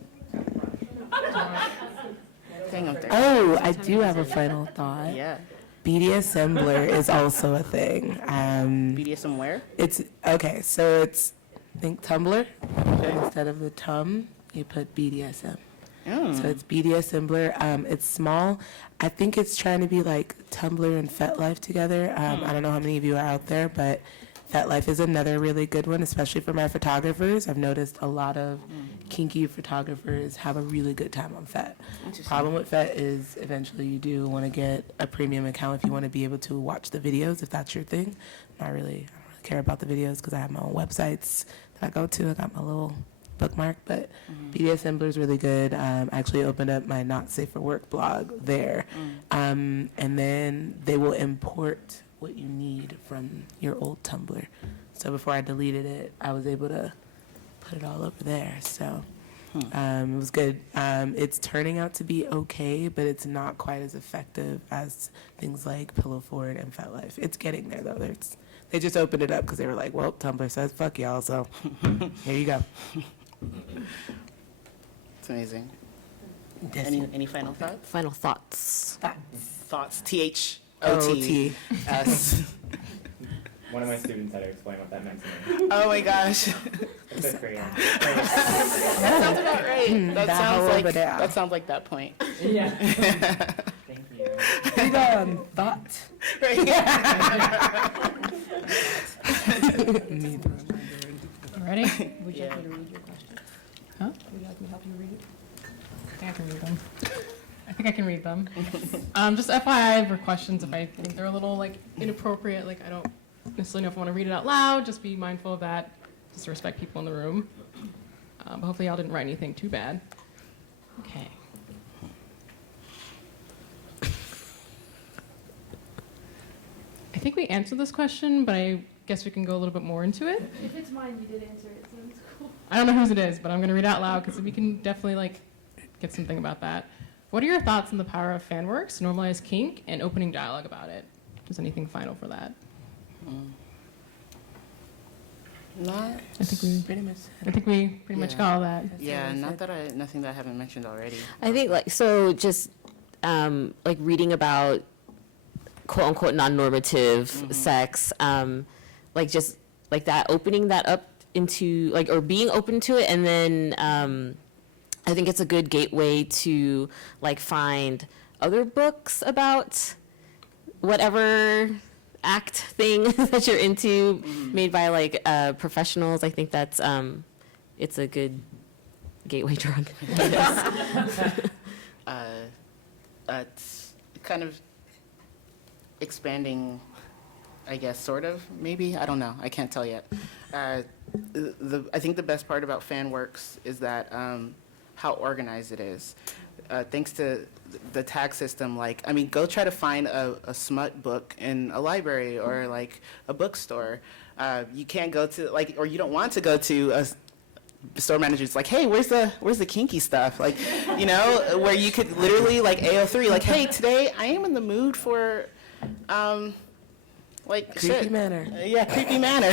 Hang up there. Oh, I do have a final thought. Yeah. BDSMbler is also a thing. BDSM where? It's okay. So it's think Tumblr. Instead of the you put BDSM. So it's BDSMbler. It's small. I think it's trying to be like Tumblr and FetLife together. I don't know how many of you are out there, but FetLife is another really good one, especially for my photographers. I've noticed a lot of kinky photographers have a really good time on Fet. Problem with Fet is eventually you do want to get a premium account if you want to be able to watch the videos, if that's your thing. I don't really care about the videos because I have my own websites that I go to. I got my little bookmark, but BDSMbler is really good. I actually opened up my Not Safe for Work blog there. And then they will import what you need from your old Tumblr. So before I deleted it, I was able to put it all over there. So it was good. It's turning out to be okay, but it's not quite as effective as things like Pillow Fort and FetLife. It's getting there, though. They just opened it up because they were like, well, Tumblr says fuck y'all, so here you go. It's amazing. Any final thoughts? Final thoughts. Thoughts. THOTS. One of my students had to explain what that meant to me. Oh my gosh. It's a Korean. That sounds about right. That sounds like that point. Yeah. Thank you. Thought. Ready? Would you like me to read your questions? Huh? Would you like me to help you read it? I think I can read them. I think I can read them. Just FYI for questions, if I think they're a little like inappropriate, like I don't necessarily know if I want to read it out loud, just be mindful of that, just to respect people in the room. But hopefully y'all didn't write anything too bad. Okay. I think we answered this question, but I guess we can go a little bit more into it. If it's mine, you did answer it, so it's cool. I don't know whose it is, but I'm going to read it out loud because we can definitely like get something about that. What are your thoughts on the power of Fanworks, normalize kink, and opening dialogue about it? Is anything final for that? Not. I think we pretty much got all that. Yeah, nothing that I haven't mentioned already. I think just like reading about quote unquote non-normative sex, like just like that, opening that up into like, or being open to it, and then I think it's a good gateway to like find other books about whatever act thing that you're into, made by like professionals. I think that's it's a good gateway drug. It's kind of expanding, I guess, sort of, maybe. I don't know. I can't tell yet. I think the best part about Fanworks is that how organized it is. Thanks to the tag system, go try to find a smut book in a library or like a bookstore. You can't go to or you don't want to go to a store manager. It's like, hey, where's the kinky stuff? Like, where you could literally AO3, like, hey, today I am in the mood for, creepy manner. Yeah, creepy manner.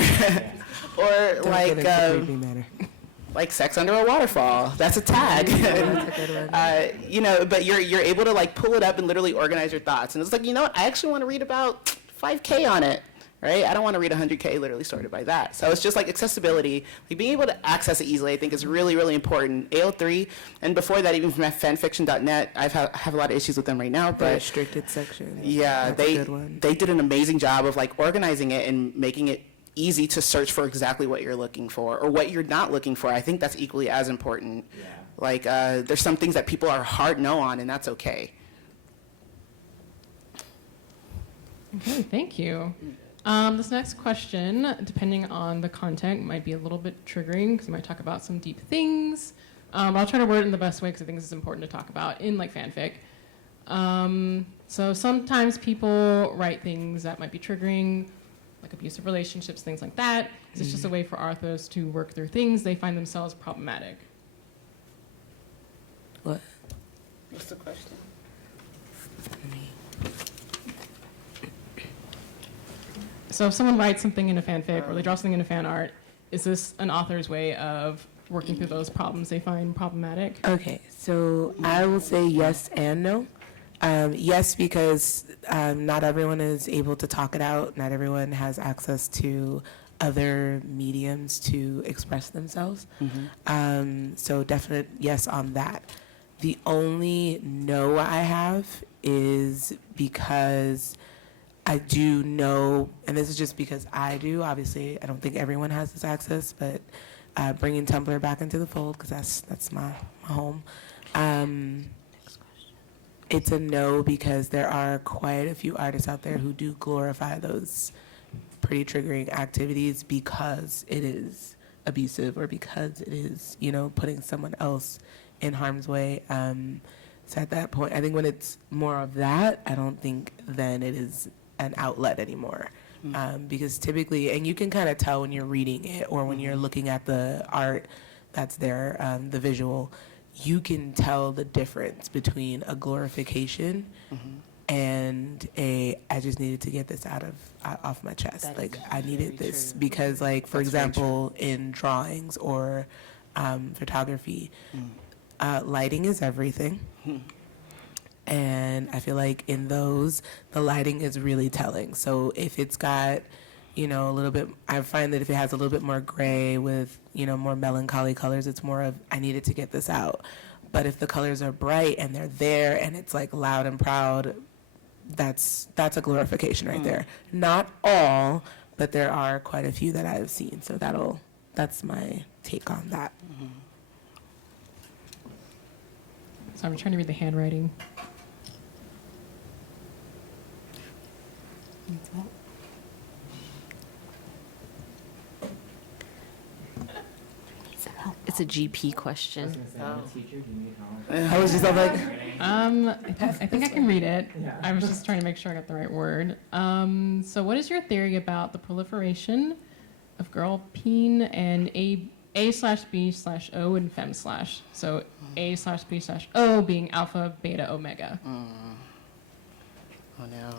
Or creepy manner. Like sex under a waterfall. That's a tag. But you're able to pull it up and literally organize your thoughts. And it's like, I actually want to read about 5K on it, right? I don't want to read 100K literally sorted by that. So it's just accessibility, being able to access it easily, I think is really, really important. AO3, and before that, even from fanfiction.net, I have a lot of issues with them right now. But restricted section. Yeah, they did an amazing job of organizing it and making it easy to search for exactly what you're looking for or what you're not looking for. I think that's equally as important. Yeah. There's some things that people are hard no on, and that's okay. Okay, thank you. This next question, depending on the content, might be a little bit triggering because we might talk about some deep things. I'll try to word it in the best way because I think this is important to talk about in fanfic. So sometimes people write things that might be triggering, like abusive relationships, things like that. It's just a way for authors to work through things they find themselves problematic. What? What's the question? So if someone writes something in a fanfic or they draw something in a fan art, is this an author's way of working through those problems they find problematic? Okay, so I will say yes and no. Yes, because not everyone is able to talk it out. Not everyone has access to other mediums to express themselves. So definite yes on that. The only no I have is because I do know, and this is just because I do, obviously I don't think everyone has this access, but bringing Tumblr back into the fold, because that's my home. It's a no because there are quite a few artists out there who do glorify those pretty triggering activities because it is abusive or because it is, putting someone else in harm's way. So at that point, I think when it's more of that, I don't think then it is an outlet anymore. Because typically, and you can kind of tell when you're reading it or when you're looking at the art that's there, the visual, you can tell the difference between a glorification and I just needed to get this off my chest. Like, I needed this because, like, for example, in drawings or photography, lighting is everything. And I feel like in those, the lighting is really telling. So if it's got, a little bit, I find that if it has a little bit more gray with, more melancholy colors, it's more of, I needed to get this out. But if the colors are bright and they're there and it's like loud and proud, that's a glorification right there. Not all, but there are quite a few that I've seen. So that's my take on that. So I'm trying to read the handwriting. It's a GP question. I was just like, I think I can read it. I was just trying to make sure I got the right word. So what is your theory about the proliferation of girl peen and A/B/O and fem/? So A/B/O being alpha, beta, omega. Oh no.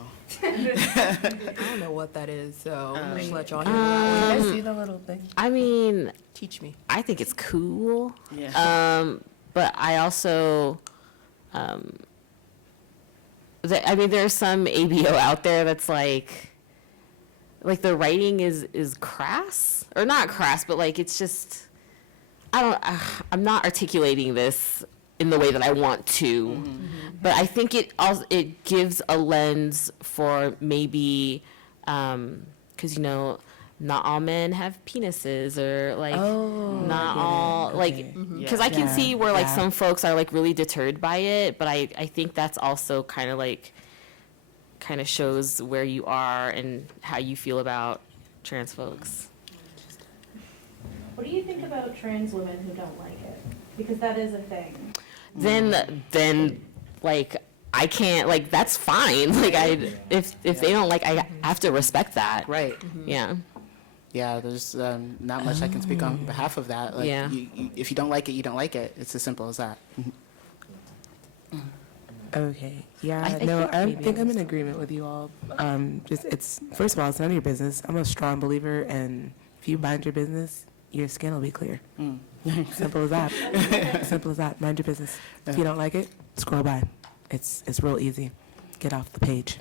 I don't know what that is, so I'm just let y'all know. I see the little thing. I mean, Teach me. I think it's cool. Yeah. But I also, there's some ABO out there that's like the writing is crass, or not crass, but like it's just, I'm not articulating this in the way that I want to, but I think it gives a lens for maybe, because not all men have penises, or like not all like, because I can see where like some folks are like really deterred by it, but I think that's also kind of shows where you are and how you feel about trans folks. What do you think about trans women who don't like it? Because that is a thing. Then like I can't, like, that's fine. Like, if they don't like, I have to respect that. Right. Yeah. Yeah, there's not much I can speak on behalf of that. Like, Yeah. If you don't like it, you don't like it. It's as simple as that. Okay. Yeah. I think I'm in agreement with you all. First of all, it's none of your business. I'm a strong believer, and if you mind your business, your skin will be clear. Simple as that. Simple as that. Mind your business. If you don't like it, scroll by. It's real easy. Get off the page.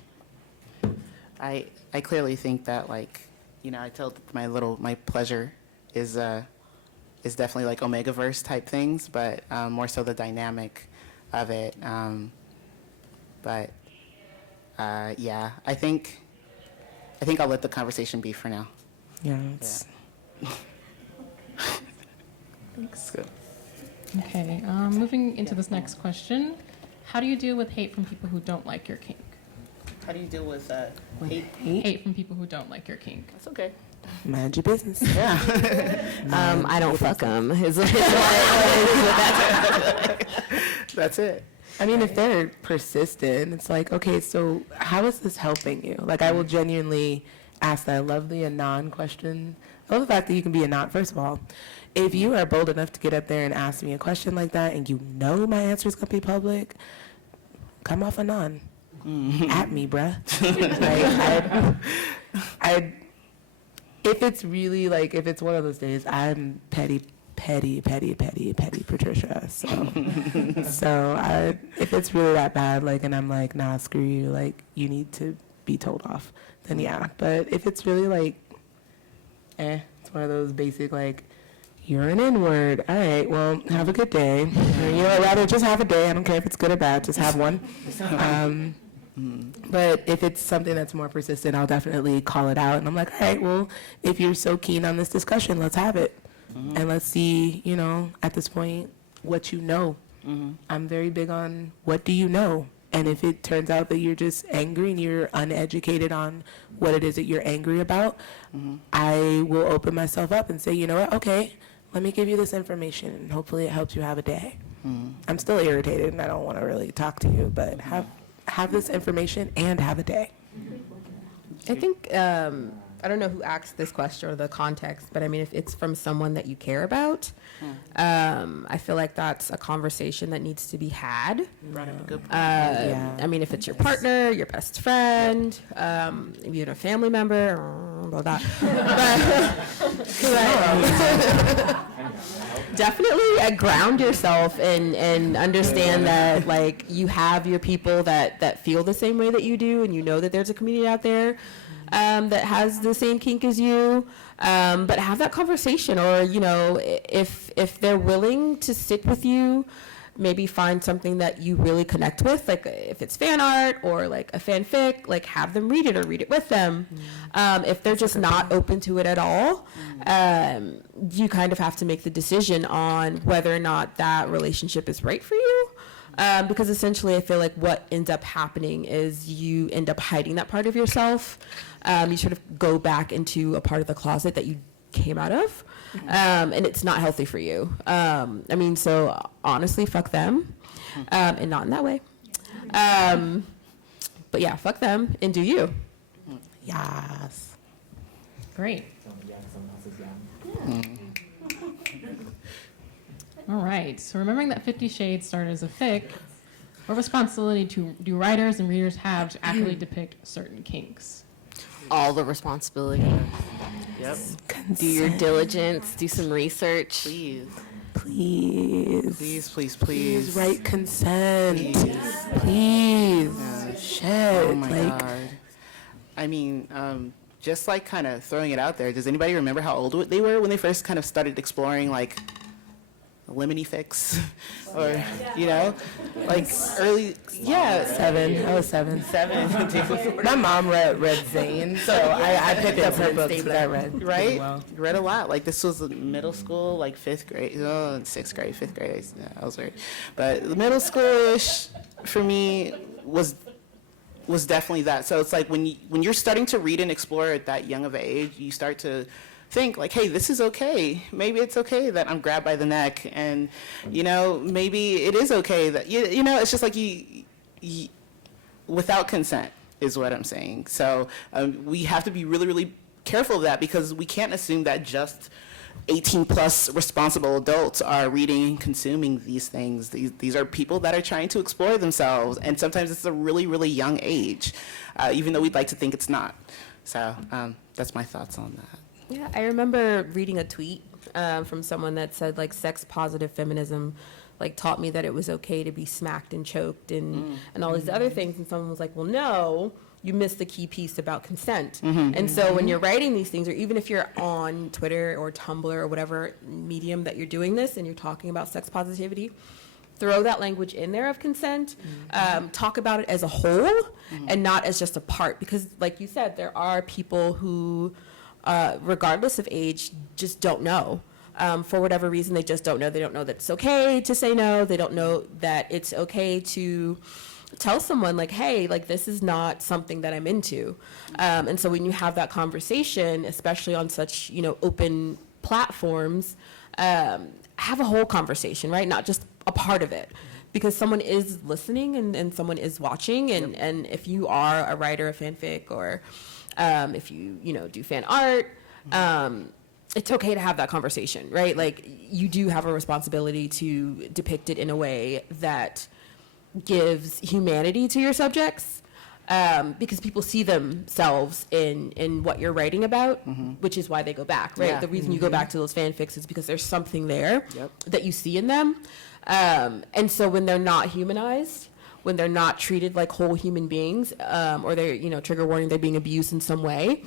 I clearly think that, like, I tell my pleasure is definitely like Omegaverse type things, but more so the dynamic of it. Yeah, I think I'll let the conversation be for now. Yeah. Thanks. Good. Okay, moving into this next question. How do you deal with hate from people who don't like your kink? How do you deal with hate? Hate from people who don't like your kink. That's okay. Mind your business. Yeah. I don't fuck them. That's it. I mean, if they're persistent, it's like, okay, so how is this helping you? Like, I will genuinely ask that. I love the anon question. I love the fact that you can be anon. First of all, if you are bold enough to get up there and ask me a question like that, and you know my answer is going to be public, come off anon. At me, bruh. Like, if it's really, like, if it's one of those days, I'm petty petty Patricia. So, if it's really that bad, like, and I'm like, nah, screw you, like, you need to be told off, then yeah. But if it's really like, it's one of those basic, like, you're an N-word. All right, well, have a good day. I'd rather just have a day. I don't care if it's good or bad. Just have one. But if it's something that's more persistent, I'll definitely call it out. And I'm like, all right, well, if you're so keen on this discussion, let's have it. And let's see, at this point, what you know. I'm very big on what do you know? And if it turns out that you're just angry and you're uneducated on what it is that you're angry about, I will open myself up and say, you know what, okay, let me give you this information, and hopefully it helps you have a day. I'm still irritated, and I don't want to really talk to you, but have this information and have a day. I think, I don't know who asked this question or the context, but I mean, if it's from someone that you care about, I feel like that's a conversation that needs to be had. I mean, if it's your partner, your best friend, even a family member, about that. Definitely ground yourself and understand that, like, you have your people that feel the same way that you do, and you know that there's a community out there that has the same kink as you, but have that conversation, or if they're willing to sit with you, maybe find something that you really connect with, like if it's fan art or like a fanfic, like have them read it or read it with them. If they're just not open to it at all, you kind of have to make the decision on whether or not that relationship is right for you. Because essentially I feel like what ends up happening is you end up hiding that part of yourself. You sort of go back into a part of the closet that you came out of, and it's not healthy for you. So honestly, fuck them, and not in that way. But yeah, fuck them and do you. Yes. Great. Someone else's All right. So remembering that 50 Shades started as a fic, what responsibility do writers and readers have to accurately depict certain kinks? All the responsibility. Yep. Do your diligence, do some research. Please write consent. Please. Shit. Oh my God. I mean, just like kind of throwing it out there, does anybody remember how old they were when they first kind of started exploring like lemony fics? Or, like early, 7. I was 7. My mom read Zane, so I picked up her books because I read. Right? Well. Read a lot. Like this was middle school, like 5th grade, 6th grade, 5th grade. I was weird. But the middle school-ish for me was definitely that. So it's like when you're starting to read and explore at that young of an age, you start to think like, hey, this is okay. Maybe it's okay that I'm grabbed by the neck, and maybe it is okay that it's just like you without consent is what I'm saying. So we have to be really, really careful of that, because we can't assume that just 18 plus responsible adults are reading and consuming these things. These are people that are trying to explore themselves, and sometimes it's a really, really young age, even though we'd like to think it's not. So that's my thoughts on that. Yeah, I remember reading a tweet from someone that said, like, sex positive feminism, like, taught me that it was okay to be smacked and choked and all these other things. And someone was like, well, no, you missed the key piece about consent. And so when you're writing these things, or even if you're on Twitter or Tumblr or whatever medium that you're doing this and you're talking about sex positivity, throw that language in there of consent, talk about it as a whole and not as just a part. Because like you said, there are people who, regardless of age, just don't know. For whatever reason, they just don't know. They don't know that it's okay to say no. They don't know that it's okay to tell someone, like, hey, like, this is not something that I'm into. And so when you have that conversation, especially on such, open platforms, have a whole conversation, right? Not just a part of it. Because someone is listening and someone is watching. And if you are a writer of fanfic, or if you do fan art, it's okay to have that conversation, right? Like, you do have a responsibility to depict it in a way that gives humanity to your subjects, because people see themselves in what you're writing about, which is why they go back, right? Yeah. The reason you go back to those fanfics is because there's something there Yep. that you see in them. And so when they're not humanized, when they're not treated like whole human beings, or they're, trigger warning, they're being abused in some way,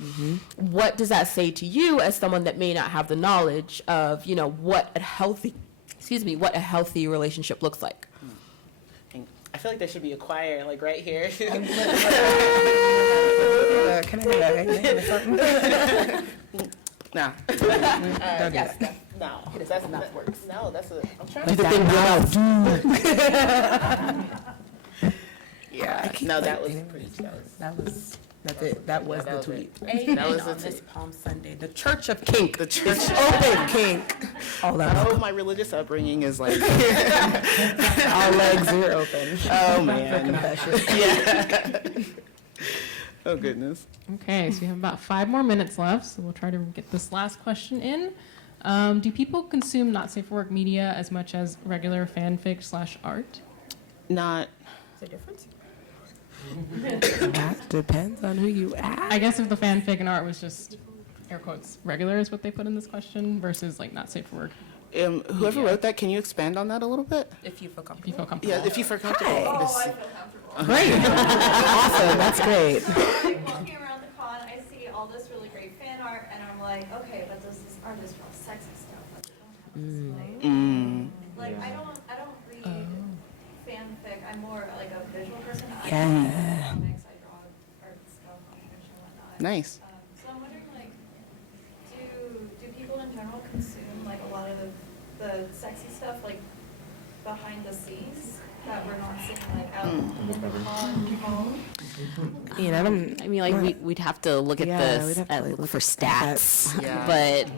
what does that say to you as someone that may not have the knowledge of, what a healthy relationship looks like? I feel like there should be a choir, like right here. Can I do that? No. Yes. No. That's not works. No, that's a. I'm trying Do to. the thing Yeah. No, that was pretty. That's it. That was the tweet. That was the on this tweet. Palm Sunday. The Church of Kink. The church. Open kink. All that. Oh, my religious upbringing is like. Our legs are open. Oh man. Confession. Yeah. Oh goodness. Okay, so we have about 5 more minutes left, so we'll try to get this last question in. Do people consume not safe for work media as much as regular fanfic/art? Not. Is there a difference? That depends on who you ask. I guess if the fanfic and art was just, air quotes, regular is what they put in this question versus like not safe for work. Whoever wrote that, can you expand on that a little bit? If you feel If comfortable. you feel comfortable. Yeah, if you feel comfortable. Oh, This- I feel comfortable. Great. Awesome. That's great. Like walking around the con, I see all this really great fan art, and I'm like, okay, but does this artist draw sexy stuff that we don't have display? Like I don't read fanfic. I'm more like a visual person. I Yeah. draw comics, I draw art stuff, animation, whatnot. Nice. So I'm wondering, like, do people in general consume like a lot of the sexy stuff, like behind the scenes that we're not seeing, like out in the con? I mean, like we'd have to look at Yeah, this we'd have to, like, look for at stats, Yeah. but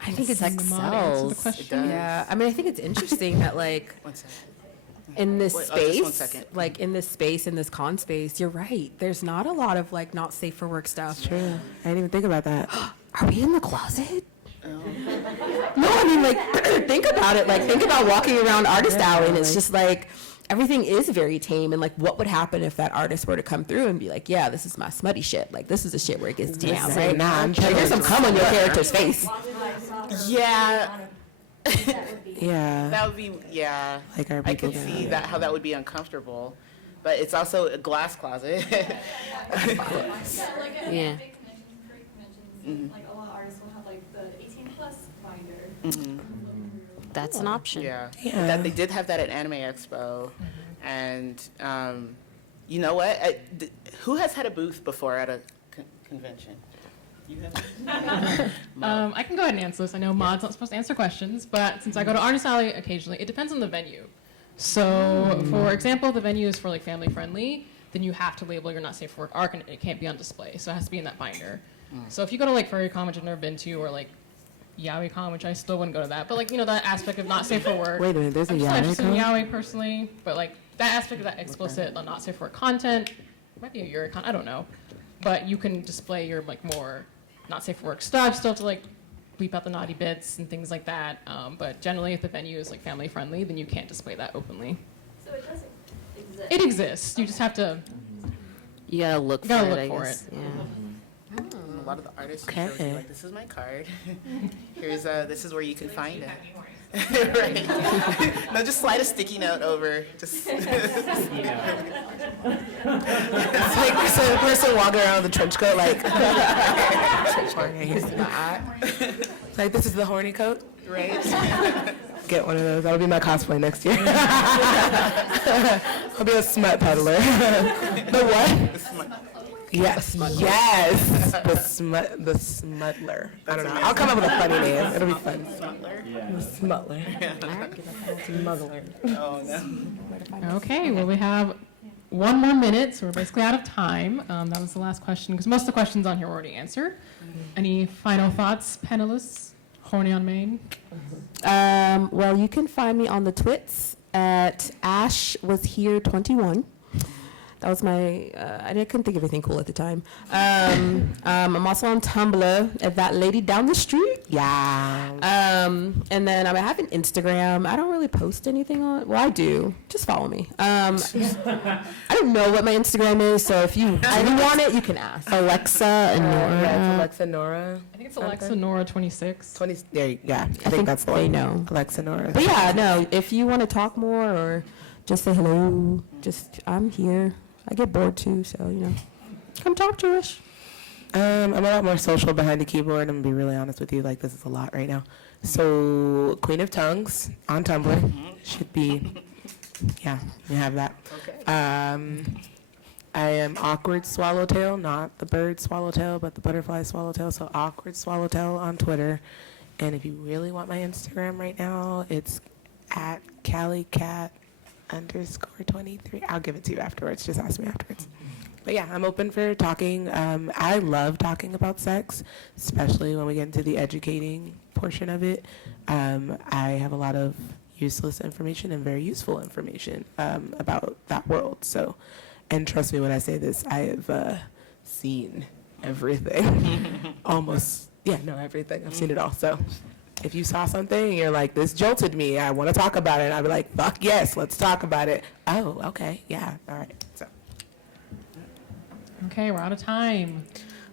I think it's Send them on to answer the sells. question. does. Yeah, I mean, I think it's interesting that like One second. in this Wait, just space, one second. like in this space, in this con space, you're right. There's not a lot of like not safe for work stuff. True. I didn't even think about that. Are we in the closet? No, I mean, like, think about it. Like, think about walking around Artist Alley, and it's just like, everything is very tame. And, like, what would happen if that artist were to come through and be like, yeah, this is my smutty shit. Like, this is the shit where it gets down, Say, right? nah, I'm Like, there's some cum on your character's face. Yeah. Yeah. That would be, yeah. Like our I people could do. see that how that would be uncomfortable, but it's also a glass closet. Yeah, like at Yeah. big conventions, furry conventions, like a lot of artists will have like the 18+ binder. That's an option. Yeah. Yeah. That they did have that at Anime Expo, and you know what? Who has had a booth before at a convention? You have. I can go ahead and answer this. I know Maud's not supposed to answer questions, but since I go to Artist Alley occasionally, it depends on the venue. So, for example, if the venue is for like family friendly, then you have to label your not safe for work art, and it can't be on display. So it has to be in that binder. So if you go to like FurryCon, which I've never been to, or like YaoiCon, which I still wouldn't go to that, but like that aspect of not safe for work. Wait a minute, there's a I'm just not interested in YaoiCon? Yaoi personally, but like that aspect of that explicit not safe for work content might be a YuriCon, I don't know, but you can display your like more not safe for work stuff, still to like bleep out the naughty bits and things like that. But generally, if the venue is like family friendly, then you can't display that openly. So it doesn't exist. It exists. You just have to. You gotta look You gotta for look it, I for guess. it. Yeah. A lot of the artists will show you, like, this is my card. Here's this is where you can find it. Right. No, just slide a sticky note over. Just. It's like some person walking around with a trench coat, like. Here's my eye. It's like, this is the horny coat. Right. Get one of those. That'll be my cosplay next year. I'll be a smut peddler. The what? Yes, yes. The smutler. I don't know. I'll come up with a funny name. It'll be fun. The smutler. Smuggler. Oh no. Okay, well, we have 1 more minute, so we're basically out of time. That was the last question, because most of the questions on here were already answered. Any final thoughts, panelists? Horny on Main? Well, you can find me on the twits at ashwashere21. That was my, I couldn't think of anything cool at the time. I'm also on Tumblr at that lady down the street. Yeah. And then I have an Instagram. I don't really post anything on, well, I do. Just follow me. I don't know what my Instagram is, so if you want it, you can ask. Alexa and Nora. Yeah, it's Alexa Nora. I think it's Alexa Nora 26. 20. Yeah, I think that's the they one. know. Alexa Nora. But yeah, no, if you want to talk more or just say hello, I'm here. I get bored too, so, come talk to us. I'm a lot more social behind the keyboard. I'm gonna be really honest with you. Like, this is a lot right now. So, Queen of Tongues on Tumblr should be, yeah, you have that. Okay. I am Awkward Swallowtail, not the bird swallowtail, but the butterfly swallowtail. So, Awkward Swallowtail on Twitter. And if you really want my Instagram right now, it's at CallieCat_23. I'll give it to you afterwards. Just ask me afterwards. But yeah, I'm open for talking. I love talking about sex, especially when we get into the educating portion of it. I have a lot of useless information and very useful information about that world. So, and trust me when I say this, I have seen everything. Almost, everything. I've seen it all. So if you saw something and you're like, this jolted me, I want to talk about it, I'd be like, fuck yes, let's talk about it. Oh, okay, yeah, all right. So. Okay, we're out of time.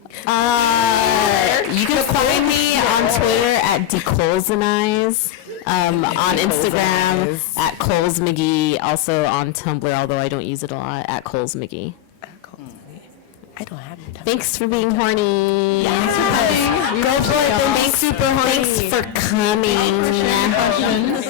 You can find me on Twitter at DeColesanize, on Instagram at Coles McGee, also on Tumblr, although I don't use it a lot, at Coles McGee. I don't have any time. Thanks for being horny. Thanks for coming. Go for it. Thanks, super horny. Thanks for coming. For sharing questions.